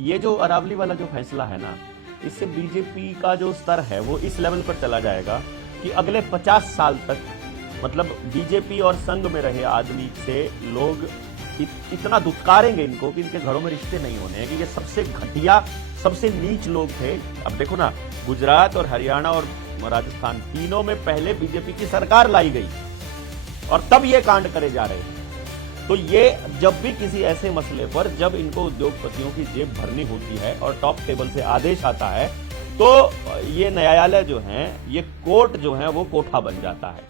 ये जो अरावली वाला जो फैसला है ना, इससे बीजेपी का जो स्तर है वो इस लेवल पर चला जाएगा कि अगले 50 साल तक मतलब बीजेपी और संघ में रहे आदमी से लोग इतना दुत्कारेंगे इनको कि इनके घरों में रिश्ते नहीं होने हैं, कि ये सबसे घटिया सबसे नीच लोग थे। अब देखो ना, गुजरात और हरियाणा और राजस्थान तीनों में पहले बीजेपी की सरकार लाई गई और तब ये कांड करे जा रहे हैं। तो ये जब भी किसी ऐसे मसले पर जब इनको उद्योगपतियों की जेब भरनी होती है और टॉप टेबल से आदेश आता है, तो ये न्यायालय जो है, ये कोर्ट जो है वो कोठा बन जाता है।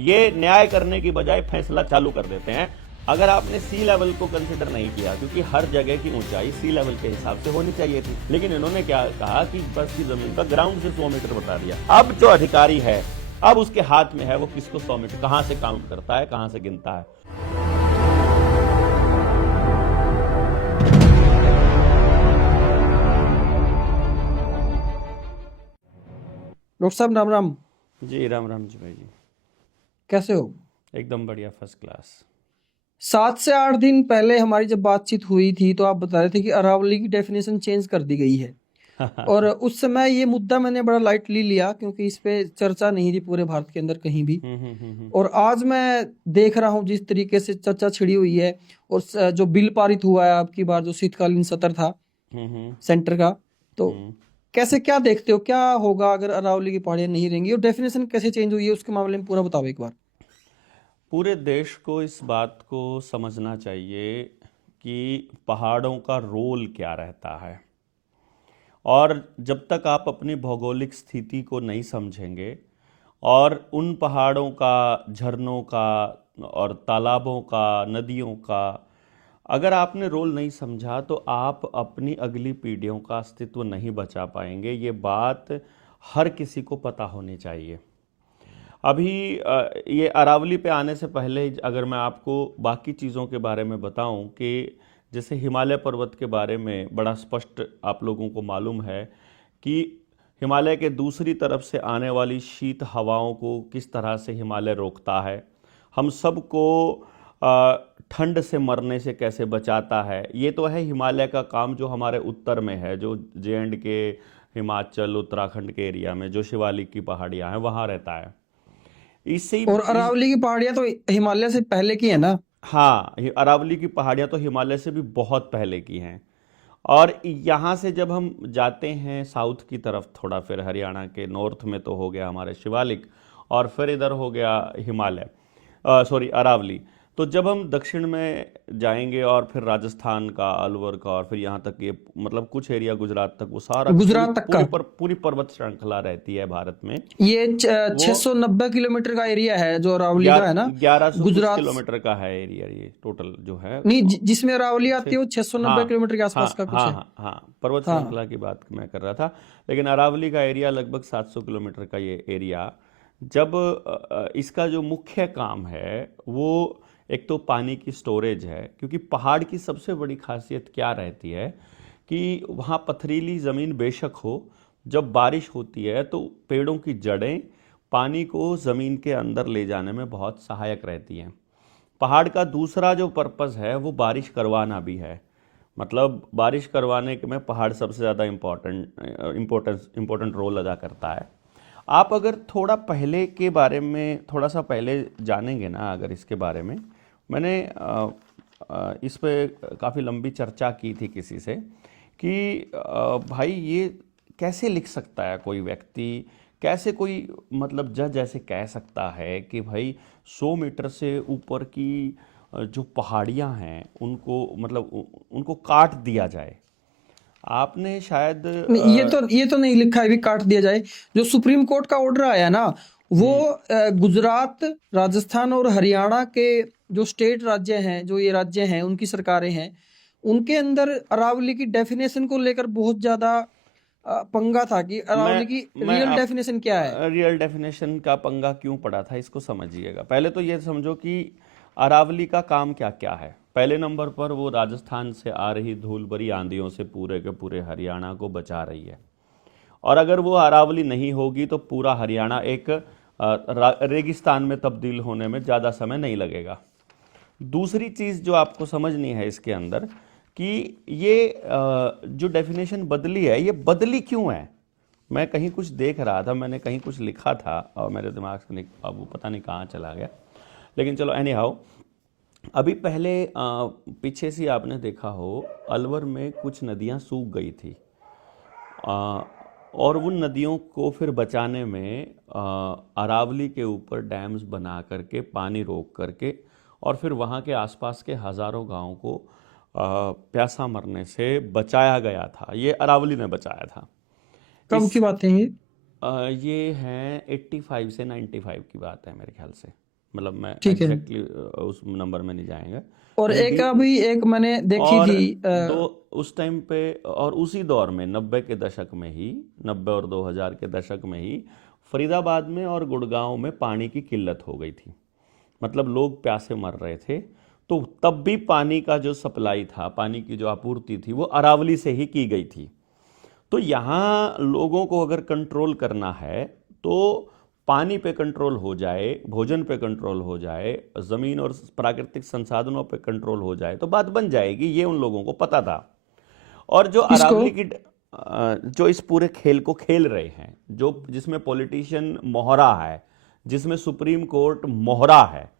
ये न्याय करने की बजाय फैसला चालू कर देते हैं। अगर आपने सी लेवल को कंसिडर नहीं किया, क्योंकि हर जगह की ऊंचाई सी लेवल के हिसाब से होनी चाहिए थी, लेकिन इन्होंने क्या कहा कि बस की जमीन का ग्राउंड से 100 मीटर बता दिया। अब जो अधिकारी है, अब उसके हाथ में है वो किसको 100 मीटर कहां से काउंट करता है, कहां से गिनता है। डॉक्टर साहब राम राम। जी राम राम जी भाई जी, कैसे हो? एकदम बढ़िया, फर्स्ट क्लास। 7 से 8 दिन पहले हमारी जब बातचीत हुई थी तो आप बता रहे थे कि अरावली की डेफिनेशन चेंज कर दी गई है। और उस समय ये मुद्दा मैंने बड़ा लाइटली लिया क्योंकि इस पे चर्चा नहीं थी पूरे भारत के अंदर कहीं भी। और आज मैं देख रहा हूँ जिस तरीके से चर्चा छिड़ी हुई है और जो बिल पारित हुआ है आपकी बार, जो शीतकालीन सत्र था सेंटर का, तो कैसे क्या देखते हो, क्या होगा अगर अरावली की पहाड़ियां नहीं रहेंगी और डेफिनेशन कैसे चेंज हुई है उसके मामले में पूरा बताओ एक बार। पूरे देश को इस बात को समझना चाहिए कि पहाड़ों का रोल क्या रहता है, और जब तक आप अपनी भौगोलिक स्थिति को नहीं समझेंगे और उन पहाड़ों का, झरनों का और तालाबों का, नदियों का अगर आपने रोल नहीं समझा, तो आप अपनी अगली पीढ़ियों का अस्तित्व नहीं बचा पाएंगे। ये बात हर किसी को पता होनी चाहिए। अभी ये अरावली पे आने से पहले अगर मैं आपको बाकी चीज़ों के बारे में बताऊं कि जैसे हिमालय पर्वत के बारे में बड़ा स्पष्ट आप लोगों को मालूम है कि हिमालय के दूसरी तरफ से आने वाली शीत हवाओं को किस तरह से हिमालय रोकता है, हम सबको ठंड से मरने से कैसे बचाता है। ये तो है हिमालय का काम जो हमारे उत्तर में है, जो J&K, हिमाचल, उत्तराखंड के एरिया में जो शिवालिक की पहाड़ियाँ हैं वहाँ रहता है। इससे और अरावली की पहाड़ियां तो हिमालय से पहले की है ना? हाँ, अरावली की पहाड़ियाँ तो हिमालय से भी बहुत पहले की हैं। और यहाँ से जब हम जाते हैं साउथ की तरफ थोड़ा, फिर हरियाणा के नॉर्थ में तो हो गया हमारे शिवालिक और फिर इधर हो गया हिमालय, सॉरी अरावली। तो जब हम दक्षिण में जाएंगे और फिर राजस्थान का, अलवर का और फिर यहाँ तक ये मतलब कुछ एरिया गुजरात तक, वो सारा गुजरात तक का पूरी पर्वत श्रृंखला रहती है भारत में। ये 690 किलोमीटर का एरिया है जो अरावली का है ना? 1100 गुजरात किलोमीटर का है एरिया ये टोटल जो है। नहीं, जिसमें अरावली आती है वो 690 किलोमीटर के आसपास का कुछ है। हाँ, पर्वत श्रृंखला की बात मैं कर रहा था, लेकिन अरावली का एरिया लगभग 700 किलोमीटर का ये एरिया। जब इसका जो मुख्य काम है वो एक तो पानी की स्टोरेज है, क्योंकि पहाड़ की सबसे बड़ी खासियत क्या रहती है कि वहाँ पथरीली ज़मीन बेशक हो, जब बारिश होती है तो पेड़ों की जड़ें पानी को ज़मीन के अंदर ले जाने में बहुत सहायक रहती हैं। पहाड़ का दूसरा जो पर्पस है वो बारिश करवाना भी है, मतलब बारिश करवाने में पहाड़ सबसे ज़्यादा इम्पोर्टेंट रोल अदा करता है। आप अगर थोड़ा पहले के बारे में थोड़ा सा पहले जानेंगे ना, अगर इसके बारे में मैंने इस पे काफ़ी लंबी चर्चा की थी किसी से कि भाई ये कैसे लिख सकता है कोई व्यक्ति, कैसे कोई मतलब जज ऐसे कह सकता है कि भाई 100 मीटर से ऊपर की जो पहाड़ियाँ हैं उनको मतलब उनको काट दिया जाए। आपने शायद ये तो नहीं लिखा है भी काट दिया जाए। जो सुप्रीम कोर्ट का ऑर्डर आया ना, वो गुजरात, राजस्थान और हरियाणा के जो स्टेट राज्य हैं, जो ये राज्य हैं, उनकी सरकारें हैं, उनके अंदर अरावली की डेफिनेशन को लेकर बहुत ज्यादा पंगा था कि अरावली की रियल डेफिनेशन क्या है। रियल डेफिनेशन का पंगा क्यों पड़ा था इसको समझिएगा। पहले तो ये समझो कि अरावली का काम क्या क्या है। पहले नंबर पर वो राजस्थान से आ रही धूल भरी आंधियों से पूरे के पूरे हरियाणा को बचा रही है, और अगर वो अरावली नहीं होगी तो पूरा हरियाणा एक रेगिस्तान में तब्दील होने में ज़्यादा समय नहीं लगेगा। दूसरी चीज़ जो आपको समझनी है इसके अंदर कि ये जो डेफिनेशन बदली है, ये बदली क्यों है। मैं कहीं कुछ देख रहा था, मैंने कहीं कुछ लिखा था और मेरे दिमाग से अब वो पता नहीं कहाँ चला गया, लेकिन चलो एनी हाउ। अभी पहले पीछे से आपने देखा हो, अलवर में कुछ नदियाँ सूख गई थी, आ, और उन नदियों को फिर बचाने में अरावली के ऊपर डैम्स बना करके, पानी रोक करके, और फिर वहाँ के आसपास के हज़ारों गांवों को प्यासा मरने से बचाया गया था। ये अरावली ने बचाया था। कब की इस बातें हैं ये? ये हैं 85 से 95 की बात है मेरे ख्याल से, मतलब मैं ठीक है। एग्जैक्टली उस नंबर में नहीं जाएंगे, और लेकिन एक भी। अभी एक मैंने देखी और थी दो उस टाइम पे, और उसी दौर में 90 के दशक में ही, 90 और 2000 के दशक में ही फरीदाबाद में और गुड़गांव में पानी की किल्लत हो गई थी, मतलब लोग प्यासे मर रहे थे। तो तब भी पानी का जो सप्लाई था, पानी की जो आपूर्ति थी, वो अरावली से ही की गई थी। तो यहाँ लोगों को अगर कंट्रोल करना है तो पानी पे कंट्रोल हो जाए, भोजन पे कंट्रोल हो जाए, ज़मीन और प्राकृतिक संसाधनों पे कंट्रोल हो जाए तो बात बन जाएगी। ये उन लोगों को पता था। और जो किसको? अरावली की जो इस पूरे खेल को खेल रहे हैं, जो जिसमें पॉलिटिशियन मोहरा है, जिसमें सुप्रीम कोर्ट मोहरा है,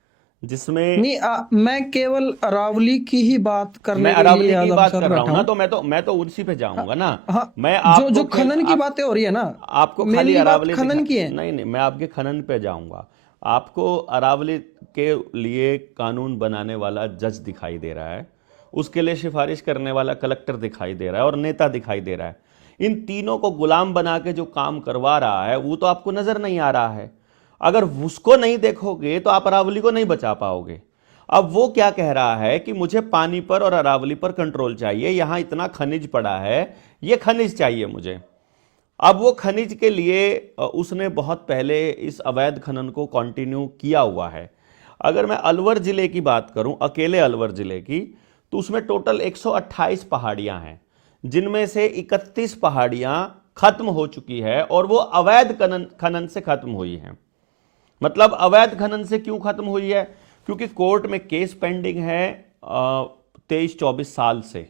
जिसमें नहीं, मैं केवल अरावली की ही बात मैं करने के लिए अरावली की आज आपके बात साथ कर रहा हूं बैठा ना, हूँ। तो मैं तो उसी पे जाऊंगा ना। हाँ, मैं जो आपको जो खनन की बातें हो रही है ना, आपको खाली मेनली बात अरावली खनन की है। नहीं नहीं, मैं आपके खनन पे जाऊंगा। आपको अरावली के लिए कानून बनाने वाला जज दिखाई दे रहा है, उसके लिए सिफारिश करने वाला कलेक्टर दिखाई दे रहा है, और नेता दिखाई दे रहा है। इन तीनों को गुलाम बना के जो काम करवा रहा है वो तो आपको नजर नहीं आ रहा है। अगर उसको नहीं देखोगे तो आप अरावली को नहीं बचा पाओगे। अब वो क्या कह रहा है कि मुझे पानी पर और अरावली पर कंट्रोल चाहिए, यहां इतना खनिज पड़ा है, ये खनिज चाहिए मुझे। अब वो खनिज के लिए उसने बहुत पहले इस अवैध खनन को कंटिन्यू किया हुआ है। अगर मैं अलवर जिले की बात करूं, अकेले अलवर जिले की, तो उसमें टोटल 128 पहाड़ियां हैं, जिनमें से 31 पहाड़ियां खत्म हो चुकी है, और वो अवैध खनन से खत्म हुई हैं। मतलब अवैध खनन से क्यों खत्म हुई है? क्योंकि कोर्ट में केस पेंडिंग है 23-24 साल से,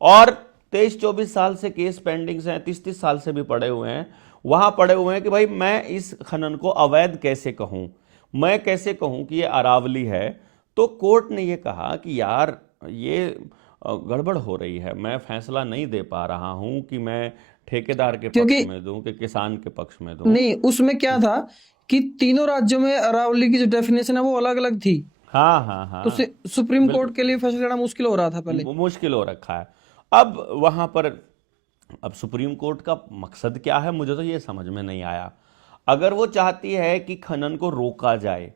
और 23-24 साल से केस पेंडिंग हैं, 30-30 साल से भी पड़े हुए हैं। वहां पड़े हुए हैं कि भाई मैं इस खनन को अवैध कैसे कहूं, मैं कैसे कहूं कि ये अरावली है। तो कोर्ट ने ये कहा कि यार ये गड़बड़ हो रही है, मैं फैसला नहीं दे पा रहा हूं कि मैं ठेकेदार के पक्ष क्योंकि में दूं कि किसान के पक्ष में दूं। नहीं, उसमें क्या था कि तीनों राज्यों में अरावली की जो डेफिनेशन है वो अलग अलग थी। हाँ हाँ तो हाँ, सुप्रीम बिल्कुल कोर्ट के लिए फैसला लेना मुश्किल हो रहा था पहले। मुश्किल हो रखा है। अब वहां पर, अब सुप्रीम कोर्ट का मकसद क्या है, मुझे तो ये समझ में नहीं आया। अगर वो चाहती है कि खनन को रोका जाए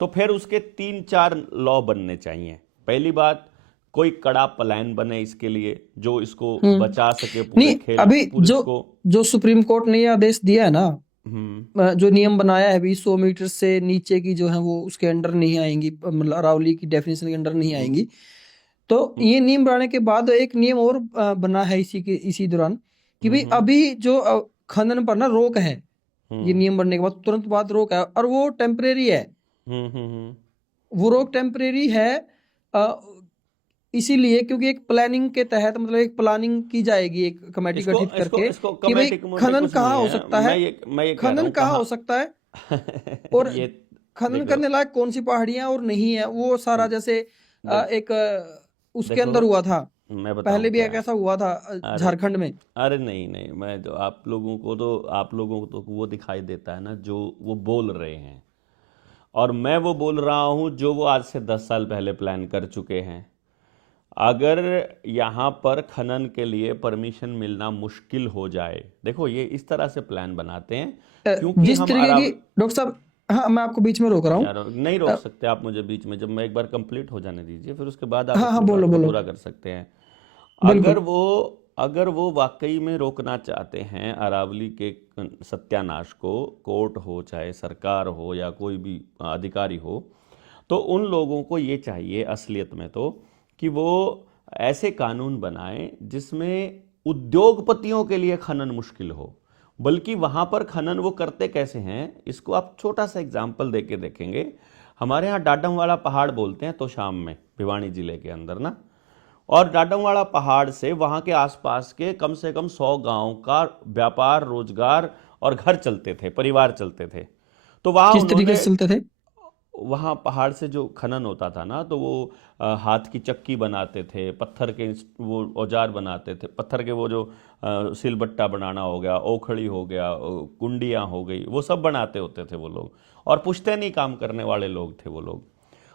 तो फिर उसके 3-4 लॉ बनने चाहिए। पहली बात, कोई कड़ा प्लान बने इसके लिए जो इसको बचा सके, पूरे नहीं, खेल अभी पूरे जो इसको। जो सुप्रीम कोर्ट ने ये आदेश दिया है ना, हम्म जो नियम बनाया है अभी 100 मीटर से नीचे की जो है वो उसके अंडर नहीं आएंगी, मतलब अरावली की डेफिनेशन के अंडर नहीं आएंगी। तो ये नियम बनाने के बाद एक नियम और बना है इसी दौरान कि भाई अभी जो खनन पर ना रोक है, ये नियम बनने के बाद तुरंत बाद रोक है, और वो टेम्परेरी है। वो रोक टेम्परेरी है अ, इसीलिए क्योंकि एक प्लानिंग के तहत, मतलब एक प्लानिंग की जाएगी एक कमेटी इसको गठित इसको करके इसको कि भाई कमेटी कमेटी खनन कुछ कहाँ नहीं हो है। सकता है, मैं ये कह रहा खनन हूँ कहाँ हो कहाँ। सकता है, और ये खनन देखो, करने लायक कौन सी पहाड़ियां और नहीं है, वो सारा जैसे देख एक उसके देखो अंदर हुआ था। मैं बताऊं पहले भी क्या एक है। ऐसा हुआ था अरे झारखंड में। अरे नहीं नहीं, मैं जो आप लोगों को तो वो दिखाई देता है ना जो वो बोल रहे हैं, और मैं वो बोल रहा हूँ जो वो आज से 10 साल पहले प्लान कर चुके हैं। अगर यहाँ पर खनन के लिए परमिशन मिलना मुश्किल हो जाए, देखो ये इस तरह से प्लान बनाते हैं क्योंकि जिस हम तरीके की, अराव डॉक्टर साहब, हाँ मैं आपको बीच में रोक रहा हूँ। यार नहीं रोक सकते आप मुझे बीच में, जब मैं एक बार कंप्लीट हो जाने दीजिए, फिर उसके बाद आप हाँ हाँ, अपनी बोलो बात को बोलो। पूरा कर सकते हैं। अगर बिल्कुल। वो अगर वो वाकई में रोकना चाहते हैं अरावली के सत्यानाश को, कोर्ट हो चाहे सरकार हो या कोई भी अधिकारी हो, तो उन लोगों को ये चाहिए असलियत में तो कि वो ऐसे कानून बनाएं जिसमें उद्योगपतियों के लिए खनन मुश्किल हो। बल्कि वहाँ पर खनन वो करते कैसे हैं, इसको आप छोटा सा एग्जाम्पल दे के देखेंगे। हमारे यहाँ डाडम वाला पहाड़ बोलते हैं तो शाम में भिवानी जिले के अंदर ना, और डाडमवाड़ा पहाड़ से वहां के आसपास के कम से कम 100 गांव का व्यापार, रोजगार और घर चलते थे, परिवार चलते थे। तो वहां किस तरीके उन्होंने, से चलते थे? वहाँ पहाड़ से जो खनन होता था ना, तो वो हाथ की चक्की बनाते थे, पत्थर के वो औजार बनाते थे, पत्थर के वो जो सिलबट्टा बनाना हो गया, ओखड़ी हो गया, कुंडियाँ हो गई, वो सब बनाते होते थे वो लोग। और पुश्तैनी काम करने वाले लोग थे वो लोग।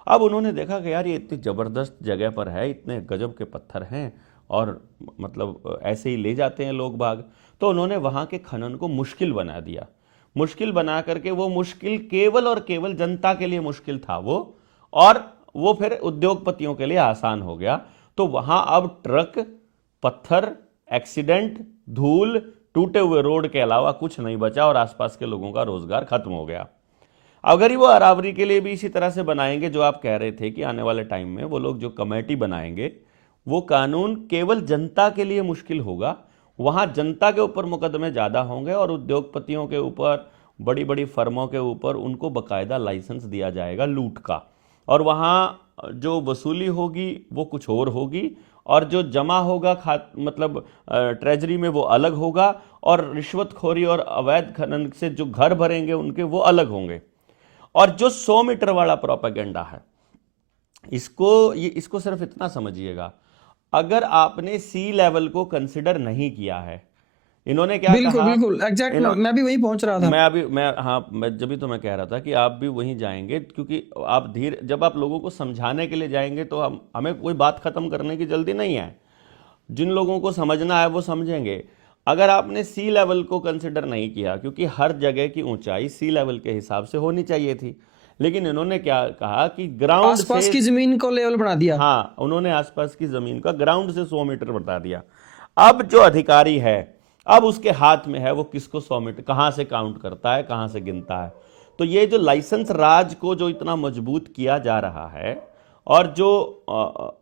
अब उन्होंने देखा कि यार ये इतनी ज़बरदस्त जगह पर है, इतने गजब के पत्थर हैं, और मतलब ऐसे ही ले जाते हैं लोग बाग। तो उन्होंने वहाँ के खनन को मुश्किल बना दिया। मुश्किल बना करके, वो मुश्किल केवल और केवल जनता के लिए मुश्किल था वो, और वो फिर उद्योगपतियों के लिए आसान हो गया। तो वहां अब ट्रक, पत्थर, एक्सीडेंट, धूल, टूटे हुए रोड के अलावा कुछ नहीं बचा, और आसपास के लोगों का रोजगार खत्म हो गया। अगर ही वो अरावली के लिए भी इसी तरह से बनाएंगे, जो आप कह रहे थे कि आने वाले टाइम में वो लोग जो कमेटी बनाएंगे, वो कानून केवल जनता के लिए मुश्किल होगा। वहाँ जनता के ऊपर मुकदमे ज़्यादा होंगे, और उद्योगपतियों के ऊपर, बड़ी बड़ी फर्मों के ऊपर उनको बकायदा लाइसेंस दिया जाएगा लूट का। और वहाँ जो वसूली होगी वो कुछ और होगी, और जो जमा होगा मतलब ट्रेजरी में, वो अलग होगा। और रिश्वतखोरी और अवैध खनन से जो घर भरेंगे उनके, वो अलग होंगे। और जो 100 मीटर वाला प्रोपेगेंडा है, इसको सिर्फ इतना समझिए, अगर आपने सी लेवल को कंसिडर नहीं किया है, इन्होंने क्या बिल्कुल कहा, बिल्कुल एग्जैक्ट, मैं भी वही पहुंच रहा था। मैं कह रहा था कि आप भी वहीं जाएंगे, क्योंकि आप जब आप लोगों को समझाने के लिए जाएंगे, तो हमें कोई बात खत्म करने की जल्दी नहीं है। जिन लोगों को समझना है वो समझेंगे। अगर आपने सी लेवल को कंसिडर नहीं किया, क्योंकि हर जगह की ऊंचाई सी लेवल के हिसाब से होनी चाहिए थी, लेकिन इन्होंने क्या कहा कि ग्राउंड आसपास से, की जमीन को लेवल बना दिया। हाँ, उन्होंने आसपास की जमीन का ग्राउंड से 100 मीटर बता दिया। अब जो अधिकारी है, अब उसके हाथ में है वो किसको 100 मीटर कहां से काउंट करता है, कहां से गिनता है। तो ये जो लाइसेंस राज को जो इतना मजबूत किया जा रहा है, और जो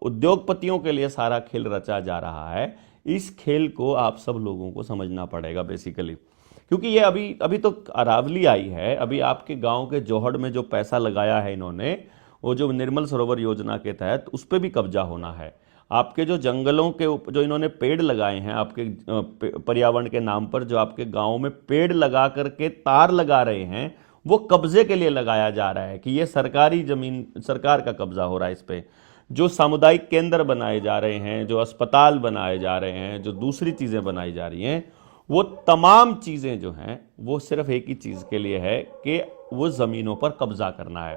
उद्योगपतियों के लिए सारा खेल रचा जा रहा है, इस खेल को आप सब लोगों को समझना पड़ेगा बेसिकली। क्योंकि ये अभी अभी तो अरावली आई है, अभी आपके गांव के जोहड़ में जो पैसा लगाया है इन्होंने, वो जो निर्मल सरोवर योजना के तहत, उस पर भी कब्जा होना है। आपके जो जंगलों के जो इन्होंने पेड़ लगाए हैं आपके पर्यावरण के नाम पर, जो आपके गांव में पेड़ लगा करके तार लगा रहे हैं, वो कब्जे के लिए लगाया जा रहा है कि ये सरकारी जमीन, सरकार का कब्जा हो रहा है इस पे। जो सामुदायिक केंद्र बनाए जा रहे हैं, जो अस्पताल बनाए जा रहे हैं, जो दूसरी चीज़ें बनाई जा रही हैं, वो तमाम चीज़ें जो हैं वो सिर्फ एक ही चीज़ के लिए है कि वो ज़मीनों पर कब्जा करना है।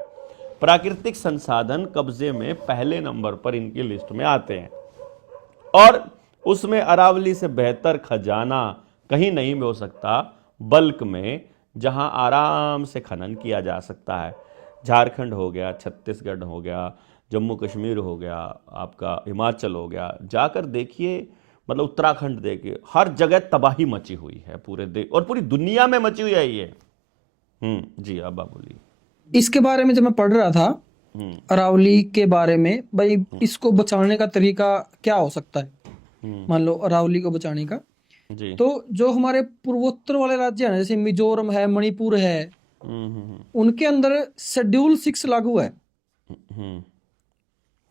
प्राकृतिक संसाधन कब्जे में पहले नंबर पर इनकी लिस्ट में आते हैं, और उसमें अरावली से बेहतर खजाना कहीं नहीं हो सकता, बल्क में, जहां आराम से खनन किया जा सकता है। झारखंड हो गया, छत्तीसगढ़ हो गया, जम्मू कश्मीर हो गया, आपका हिमाचल हो गया, जाकर देखिए, मतलब उत्तराखंड देखिए, हर जगह तबाही मची हुई है पूरे देश और पूरी दुनिया में मची हुई है ये। जी, अब आप बोलिए। इसके बारे में जब मैं पढ़ रहा था, अरावली के बारे में, भाई इसको बचाने का तरीका क्या हो सकता है, मान लो अरावली को बचाने का। जी। तो जो हमारे पूर्वोत्तर वाले राज्य हैं, जैसे मिजोरम है, मणिपुर है, उनके अंदर शेड्यूल 6 लागू है।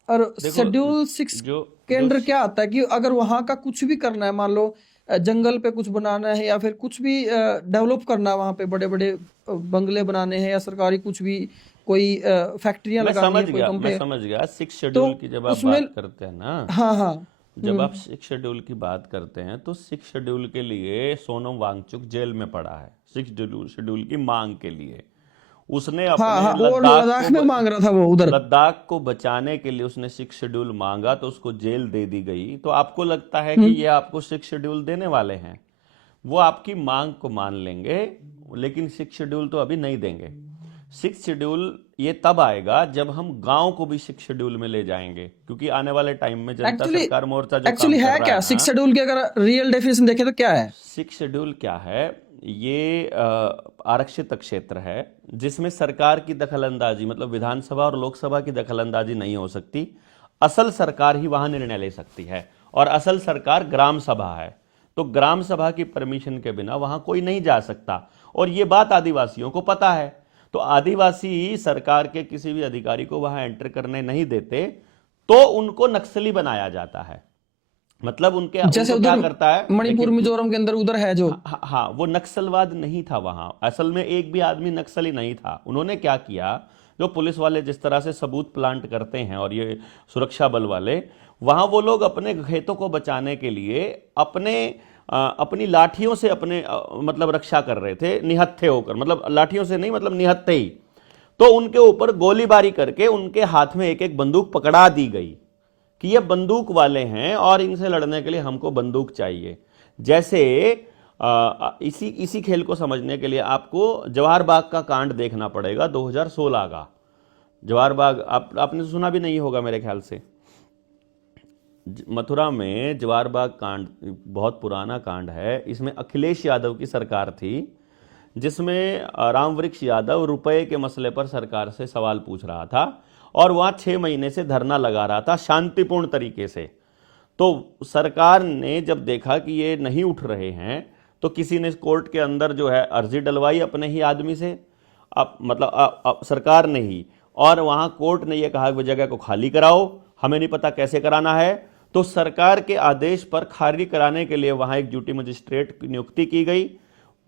और देखो, शेड्यूल 6 जो के जो अंदर क्या आता है कि अगर वहां का कुछ भी करना है, मान लो जंगल पे कुछ बनाना है, या फिर कुछ भी डेवलप करना है, वहां पे बड़े बड़े बंगले बनाने हैं, या सरकारी कुछ भी कोई फैक्ट्रियां मैं लगानी समझ है, कोई गया, मैं कंपनी, समझ गया। 6 तो शेड्यूल की जब आप उसमें, बात करते हैं ना, हाँ हाँ, जब आप 6 शेड्यूल की बात करते हैं, तो 6 शेड्यूल के लिए सोनम वांगचुक जेल में पड़ा है। 6 शेड्यूल की मांग के लिए उसने हाँ हाँ, अपने वो लद्दाख में मांग रहा था वो उधर। लद्दाख को बचाने के लिए उसने 6 शेड्यूल मांगा, तो उसको जेल दे दी गई। तो आपको लगता है कि ये आपको 6 शेड्यूल देने वाले हैं? वो आपकी मांग को मान लेंगे, लेकिन 6 शेड्यूल तो अभी नहीं देंगे। 6 शेड्यूल ये तब आएगा जब हम गांव को भी 6 शेड्यूल में ले जाएंगे, क्योंकि आने वाले टाइम में जनता एक्चुअली सरकार मोर्चा जो काम एक्चुअली कर है रहा क्या है 6 ना, शेड्यूल की अगर रियल डेफिनेशन देखें तो क्या है? 6 शेड्यूल क्या है? ये आरक्षित क्षेत्र है जिसमें सरकार की दखलंदाजी, मतलब विधानसभा और लोकसभा की दखलंदाजी नहीं हो सकती। असल सरकार ही वहां निर्णय ले सकती है, और असल सरकार ग्राम सभा है। तो ग्राम सभा की परमिशन के बिना वहां कोई नहीं जा सकता, और ये बात आदिवासियों को पता है। तो आदिवासी सरकार के किसी भी अधिकारी को वहां एंटर करने नहीं देते। तो उनको नक्सली बनाया जाता है। मतलब जैसे उनको क्या उधर करता है, मणिपुर देखिए, मिजोरम के अंदर उधर है जो। हाँ हाँ, वो नक्सलवाद नहीं था वहां, असल में एक भी आदमी नक्सली नहीं था। उन्होंने क्या किया, जो पुलिस वाले जिस तरह से सबूत प्लांट करते हैं और ये सुरक्षा बल वाले, वहां वो लोग अपने खेतों को बचाने के लिए अपनी लाठियों से मतलब रक्षा कर रहे थे, निहत्थे होकर, मतलब लाठियों से नहीं, मतलब निहत्थे ही। तो उनके ऊपर गोलीबारी करके उनके हाथ में एक एक बंदूक पकड़ा दी गई कि ये बंदूक वाले हैं और इनसे लड़ने के लिए हमको बंदूक चाहिए। जैसे इसी खेल को समझने के लिए आपको जवाहर बाग का कांड देखना पड़ेगा, 2016 का जवाहर बाग। आपने सुना भी नहीं होगा मेरे ख्याल से। मथुरा में जवाहर बाग कांड बहुत पुराना कांड है। इसमें अखिलेश यादव की सरकार थी, जिसमें रामवृक्ष यादव रुपए के मसले पर सरकार से सवाल पूछ रहा था और वहाँ 6 महीने से धरना लगा रहा था शांतिपूर्ण तरीके से। तो सरकार ने जब देखा कि ये नहीं उठ रहे हैं, तो किसी ने कोर्ट के अंदर जो है अर्जी डलवाई अपने ही आदमी से, सरकार ने ही, और वहाँ कोर्ट ने ये कहा कि जगह को खाली कराओ, हमें नहीं पता कैसे कराना है। तो सरकार के आदेश पर खाली कराने के लिए वहाँ एक ड्यूटी मजिस्ट्रेट की नियुक्ति की गई।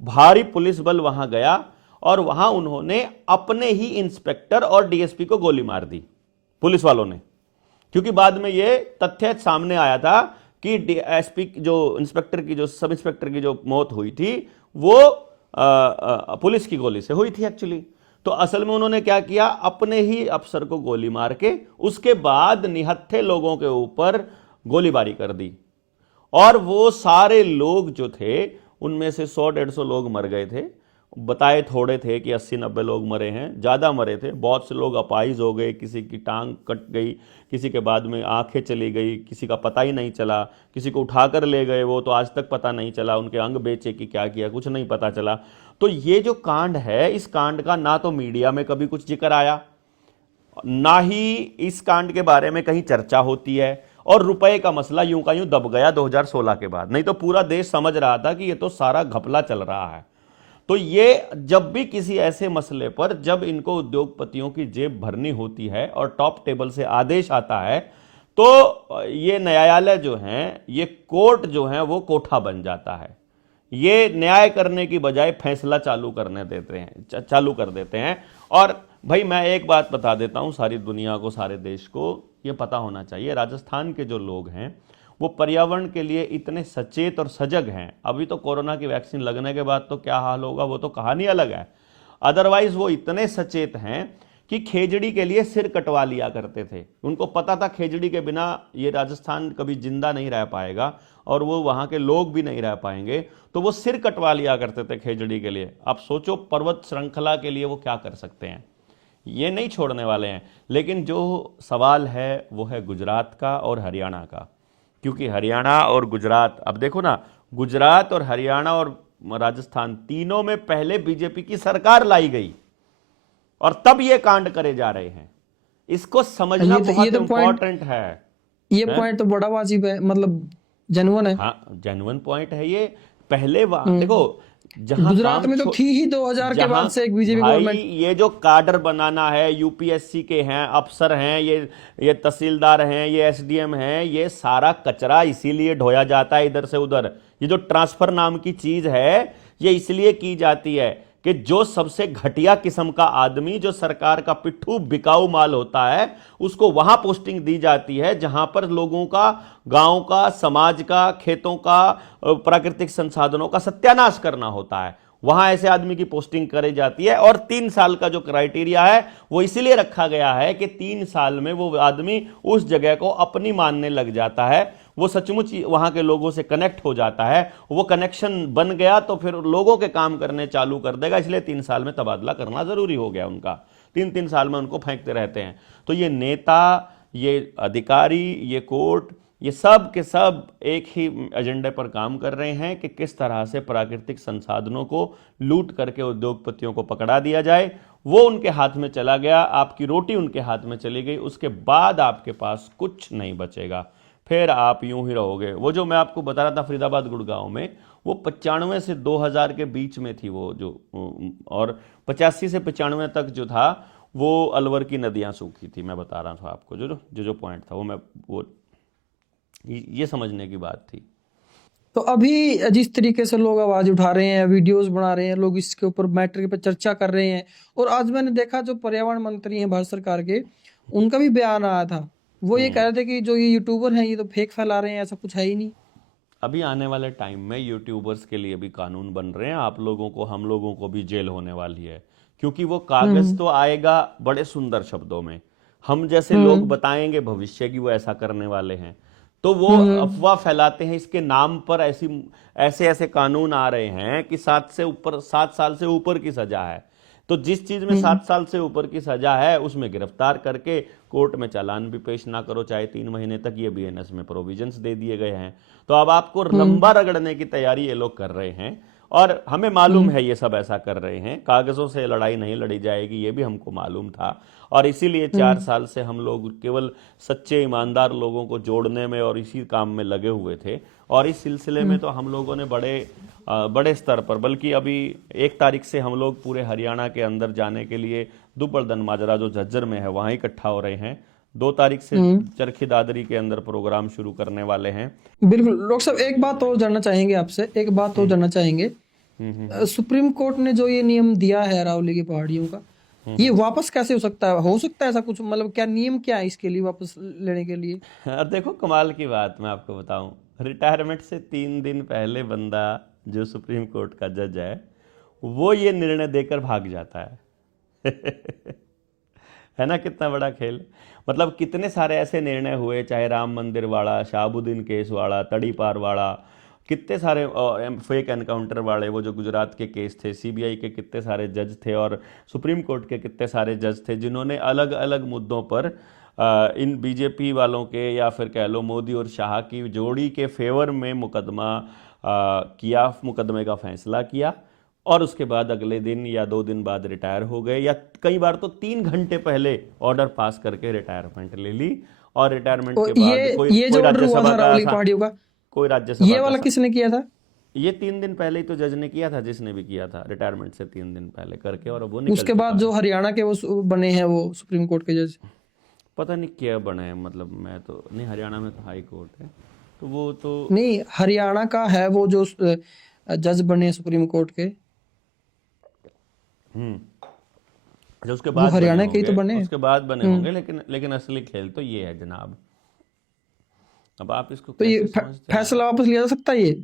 भारी पुलिस बल वहां गया और वहां उन्होंने अपने ही इंस्पेक्टर और डीएसपी को गोली मार दी, पुलिस वालों ने। क्योंकि बाद में ये तथ्य सामने आया था कि डीएसपी जो इंस्पेक्टर की, जो सब इंस्पेक्टर की जो मौत हुई थी, वो पुलिस की गोली से हुई थी एक्चुअली। तो असल में उन्होंने क्या किया, अपने ही अफसर को गोली मार के उसके बाद निहत्थे लोगों के ऊपर गोलीबारी कर दी। और वो सारे लोग जो थे, उनमें से 100-150 लोग मर गए थे। बताए थोड़े थे कि 80-90 लोग मरे हैं, ज़्यादा मरे थे। बहुत से लोग अपाहिज हो गए, किसी की टांग कट गई, किसी के बाद में आंखें चली गई, किसी का पता ही नहीं चला, किसी को उठाकर ले गए, वो तो आज तक पता नहीं चला, उनके अंग बेचे कि क्या किया, कुछ नहीं पता चला। तो ये जो कांड है, इस कांड का ना तो मीडिया में कभी कुछ जिक्र आया, ना ही इस कांड के बारे में कहीं चर्चा होती है, और रुपए का मसला यूं का यूं दब गया 2016 के बाद। नहीं तो पूरा देश समझ रहा था कि ये तो सारा घपला चल रहा है। तो ये जब भी किसी ऐसे मसले पर, जब इनको उद्योगपतियों की जेब भरनी होती है और टॉप टेबल से आदेश आता है, तो ये न्यायालय जो है, ये कोर्ट जो है, वो कोठा बन जाता है। ये न्याय करने की बजाय फैसला चालू कर देते हैं। और भाई मैं एक बात बता देता हूं, सारी दुनिया को, सारे देश को ये पता होना चाहिए, राजस्थान के जो लोग हैं वो पर्यावरण के लिए इतने सचेत और सजग हैं। अभी तो कोरोना की वैक्सीन लगने के बाद तो क्या हाल होगा वो तो कहानी अलग है। अदरवाइज वो इतने सचेत हैं कि खेजड़ी के लिए सिर कटवा लिया करते थे। उनको पता था खेजड़ी के बिना ये राजस्थान कभी जिंदा नहीं रह पाएगा और वो वहाँ के लोग भी नहीं रह पाएंगे, तो वो सिर कटवा लिया करते थे खेजड़ी के लिए। अब सोचो पर्वत श्रृंखला के लिए वो क्या कर सकते हैं, ये नहीं छोड़ने वाले हैं। लेकिन जो सवाल है वो है गुजरात का और हरियाणा का, क्योंकि हरियाणा और गुजरात, अब देखो ना, गुजरात और हरियाणा और राजस्थान तीनों में पहले बीजेपी की सरकार लाई गई और तब ये कांड करे जा रहे हैं। इसको समझना बहुत इंपॉर्टेंट है। ये पॉइंट तो बड़ा वाजिब है, मतलब जेन्युइन है। हाँ, जेन्युइन पॉइंट है ये। पहले देखो, जहां गुजरात में तो थी ही 2000 के बाद से एक बीजेपी गवर्नमेंट। ये जो काडर बनाना है, यूपीएससी के हैं, अफसर हैं, ये तहसीलदार हैं, ये एसडीएम हैं, ये सारा कचरा इसीलिए ढोया जाता है इधर से उधर। ये जो ट्रांसफर नाम की चीज है, ये इसलिए की जाती है कि जो सबसे घटिया किस्म का आदमी, जो सरकार का पिट्ठू बिकाऊ माल होता है, उसको वहां पोस्टिंग दी जाती है जहां पर लोगों का, गांव का, समाज का, खेतों का, प्राकृतिक संसाधनों का सत्यानाश करना होता है। वहां ऐसे आदमी की पोस्टिंग करी जाती है। और 3 साल का जो क्राइटेरिया है वो इसीलिए रखा गया है कि 3 साल में वो आदमी उस जगह को अपनी मानने लग जाता है, वो सचमुच वहां के लोगों से कनेक्ट हो जाता है, वो कनेक्शन बन गया तो फिर लोगों के काम करने चालू कर देगा। इसलिए 3 साल में तबादला करना जरूरी हो गया उनका। 3-3 साल में उनको फेंकते रहते हैं। तो ये नेता, ये अधिकारी, ये कोर्ट, ये सब के सब एक ही एजेंडे पर काम कर रहे हैं कि किस तरह से प्राकृतिक संसाधनों को लूट करके उद्योगपतियों को पकड़ा दिया जाए। वो उनके हाथ में चला गया, आपकी रोटी उनके हाथ में चली गई, उसके बाद आपके पास कुछ नहीं बचेगा, फिर आप यूं ही रहोगे। वो जो मैं आपको बता रहा था फरीदाबाद गुड़गांव में, वो 95 से 2000 के बीच में थी वो जो, और 85 से 95 तक जो था वो अलवर की नदियां सूखी थी, मैं बता रहा था आपको, जो पॉइंट था वो मैं वो ये समझने की बात थी। तो अभी जिस तरीके से लोग आवाज उठा रहे हैं, वीडियोस बना रहे हैं, लोग इसके ऊपर मैटर पे चर्चा कर रहे हैं, और आज मैंने देखा जो पर्यावरण मंत्री हैं भारत सरकार के, उनका भी बयान आया था। वो ये कह हम्म। रहे थे कि जो ये यूट्यूबर हैं ये तो फेक फैला रहे हैं, ऐसा कुछ है ही नहीं। अभी आने वाले टाइम में यूट्यूबर्स के लिए भी कानून बन रहे हैं, आप लोगों को, हम लोगों को भी जेल होने वाली है, क्योंकि वो कागज हम्म। तो आएगा बड़े सुंदर शब्दों में, हम जैसे लोग हम्म। बताएंगे भविष्य की वो ऐसा करने वाले हैं, तो वो हम्म। अफवाह फैलाते हैं, इसके नाम पर ऐसी ऐसे ऐसे कानून आ रहे हैं कि 7 साल से ऊपर की सजा है। तो जिस चीज में हम्म। 7 साल से ऊपर की सजा है उसमें गिरफ्तार करके कोर्ट में चालान भी पेश ना करो चाहे 3 महीने तक, ये बीएनएस में प्रोविजंस दे दिए गए हैं। तो अब आपको हम्म। लंबा रगड़ने की तैयारी ये लोग कर रहे हैं, और हमें मालूम हम्म। है ये सब ऐसा कर रहे हैं, कागजों से लड़ाई नहीं लड़ी जाएगी, ये भी हमको मालूम था। और इसीलिए हम्म। 4 साल से हम लोग केवल सच्चे ईमानदार लोगों को जोड़ने में और इसी काम में लगे हुए थे, और इस सिलसिले में हम्म। तो हम लोगों ने बड़े स्तर पर, बल्कि अभी 1 तारीख से हम लोग पूरे हरियाणा के अंदर जाने के लिए दुब्बरदन माजरा जो झज्जर में है वहाँ इकट्ठा हो रहे हैं। 2 तारीख से हम्म। चरखी दादरी के अंदर प्रोग्राम शुरू करने वाले हैं। बिल्कुल डॉक्टर साहब, एक बात और जानना चाहेंगे आपसे, एक बात और जानना चाहेंगे। सुप्रीम कोर्ट ने जो ये नियम दिया है अरावली की पहाड़ियों का, ये वापस कैसे हो सकता है? हो सकता है ऐसा कुछ? मतलब क्या नियम क्या है इसके लिए वापस लेने के लिए? और देखो कमाल की बात मैं आपको बताऊं, रिटायरमेंट से 3 दिन पहले बंदा जो सुप्रीम कोर्ट का जज है वो ये निर्णय देकर भाग जाता है। है ना, कितना बड़ा खेल। मतलब कितने सारे ऐसे निर्णय हुए, चाहे राम मंदिर वाला, शहाबुद्दीन केस वाला, तड़ीपार वाला, कितने सारे फेक एनकाउंटर वाले, वो जो गुजरात के केस थे, सीबीआई के कितने सारे जज थे, और सुप्रीम कोर्ट के कितने सारे जज थे जिन्होंने अलग अलग मुद्दों पर इन बीजेपी वालों के, या फिर कह लो मोदी और शाह की जोड़ी के फेवर में मुकदमे का फैसला किया, और उसके बाद अगले दिन या 2 दिन बाद रिटायर हो गए, या कई बार तो 3 घंटे पहले ऑर्डर पास करके रिटायरमेंट ले ली, और रिटायरमेंट के और बाद कोई ये कोई जो ऑर्डर हुआ राज्यसभा था का अरावली पहाड़ियों का, कोई ये राज्यसभा का वाला किसने किया था? ये 3 दिन पहले ही तो जज ने किया था, जिसने भी किया था रिटायरमेंट से 3 दिन पहले करके, और अब वो निकल उसके बाद चुका जो है। हरियाणा के वो बने हैं वो सुप्रीम कोर्ट के जज? पता नहीं क्या बने हैं, मतलब मैं तो नहीं, हरियाणा में तो हाई कोर्ट है, तो वो तो नहीं, हरियाणा का है वो जो जज बने हैं सुप्रीम कोर्ट के, हम्म जो उसके वो बाद बने हरियाणा के ही तो होंगे, बने हैं। उसके बाद बने हम्म। होंगे, लेकिन लेकिन असली खेल तो ये है जनाब। अब आप इसको तो ये कैसे समझते हैं? फैसला वापस लिया जा सकता है ये?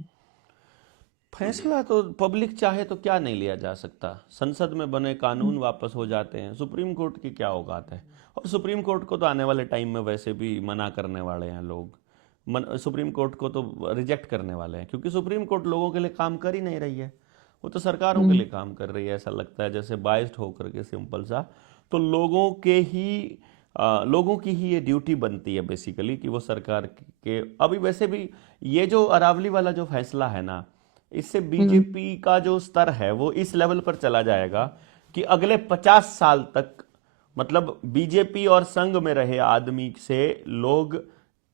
फैसला तो पब्लिक चाहे तो क्या नहीं लिया जा सकता, संसद में बने कानून वापस हो जाते हैं, सुप्रीम कोर्ट की क्या औकात है। और सुप्रीम कोर्ट को तो आने वाले टाइम में वैसे भी मना करने वाले हैं लोग, सुप्रीम कोर्ट को तो रिजेक्ट करने वाले हैं, क्योंकि सुप्रीम कोर्ट लोगों के लिए काम कर ही नहीं रही है, वो तो सरकारों के हम्म। लिए काम कर रही है, ऐसा लगता है जैसे बाइस्ड होकर के, सिंपल सा। तो लोगों की ही ये ड्यूटी बनती है बेसिकली कि वो सरकार के, अभी वैसे भी ये जो अरावली वाला जो फैसला है ना, इससे हम्म। बीजेपी का जो स्तर है वो इस लेवल पर चला जाएगा कि अगले 50 साल तक, मतलब बीजेपी और संघ में रहे आदमी से लोग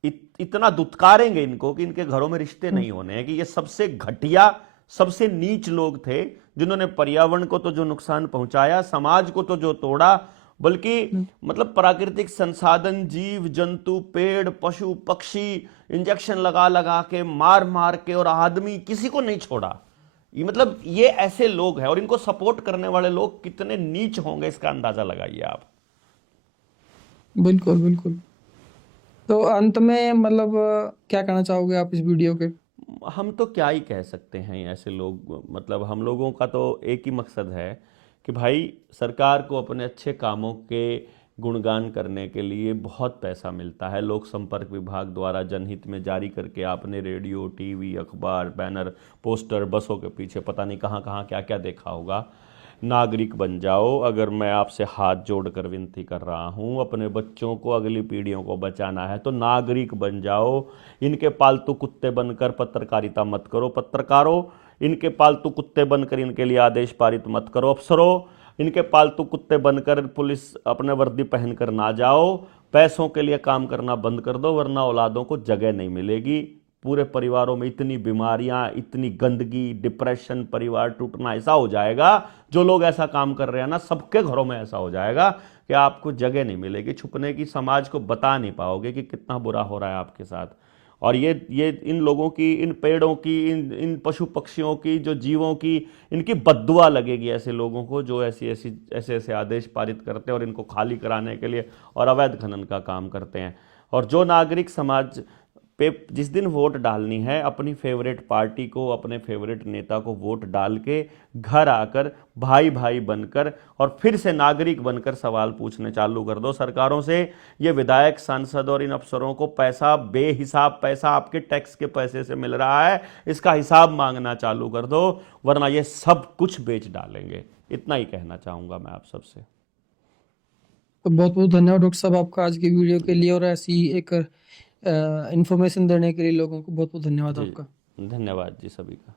इतना दुत्कारेंगे इनको कि इनके घरों में रिश्ते हम्म। नहीं होने हैं, कि ये सबसे घटिया, सबसे नीच लोग थे, जिन्होंने पर्यावरण को तो जो नुकसान पहुंचाया, समाज को तो जो तोड़ा, बल्कि हम्म। मतलब प्राकृतिक संसाधन, जीव जंतु, पेड़ पशु पक्षी, इंजेक्शन लगा लगा के, मार मार के, और आदमी किसी को नहीं छोड़ा। ये मतलब ये ऐसे लोग हैं, और इनको सपोर्ट करने वाले लोग कितने नीच होंगे इसका अंदाजा लगाइए आप। बिल्कुल बिल्कुल। तो अंत में मतलब क्या कहना चाहोगे आप इस वीडियो के? हम तो क्या ही कह सकते हैं, ऐसे लोग, मतलब हम लोगों का तो एक ही मकसद है कि भाई सरकार को अपने अच्छे कामों के गुणगान करने के लिए बहुत पैसा मिलता है, लोक संपर्क विभाग द्वारा जनहित में जारी करके आपने रेडियो, टीवी, अखबार, बैनर, पोस्टर, बसों के पीछे पता नहीं कहाँ कहाँ क्या क्या देखा होगा। नागरिक बन जाओ, अगर मैं आपसे हाथ जोड़कर विनती कर रहा हूँ, अपने बच्चों को, अगली पीढ़ियों को बचाना है तो नागरिक बन जाओ। इनके पालतू कुत्ते बनकर पत्रकारिता मत करो, पत्रकारों, इनके पालतू कुत्ते बनकर इनके लिए आदेश पारित मत करो, अफसरों, इनके पालतू कुत्ते बनकर पुलिस अपने वर्दी पहनकर ना जाओ, पैसों के लिए काम करना बंद कर दो, वरना औलादों को जगह नहीं मिलेगी। पूरे परिवारों में इतनी बीमारियां, इतनी गंदगी, डिप्रेशन, परिवार टूटना ऐसा हो जाएगा, जो लोग ऐसा काम कर रहे हैं ना, सबके घरों में ऐसा हो जाएगा कि कि आपको जगह नहीं मिलेगी छुपने की, समाज को बता नहीं पाओगे कि कितना बुरा हो रहा है आपके साथ। और ये इन लोगों की, इन पेड़ों की, इन पशु पक्षियों की, जो जीवों की, इनकी बद्दुआ लगेगी ऐसे लोगों को जो ऐसे ऐसे आदेश पारित करते हैं और इनको खाली कराने के लिए और अवैध खनन का काम करते हैं। और जो नागरिक समाज पे जिस दिन वोट डालनी है, अपनी फेवरेट पार्टी को, अपने फेवरेट नेता को वोट डाल के घर आकर भाई भाई बनकर और फिर से नागरिक बनकर सवाल पूछने चालू कर दो सरकारों से। ये विधायक, सांसद और इन अफसरों को पैसा, बेहिसाब पैसा आपके टैक्स के पैसे से मिल रहा है, इसका हिसाब मांगना चालू कर दो, वरना ये सब कुछ बेच डालेंगे। इतना ही कहना चाहूंगा मैं आप सबसे। तो बहुत बहुत धन्यवाद डॉक्टर साहब आपका आज की वीडियो के लिए, और ऐसी एक इंफॉर्मेशन देने के लिए लोगों को बहुत बहुत धन्यवाद जी, आपका। धन्यवाद जी सभी का।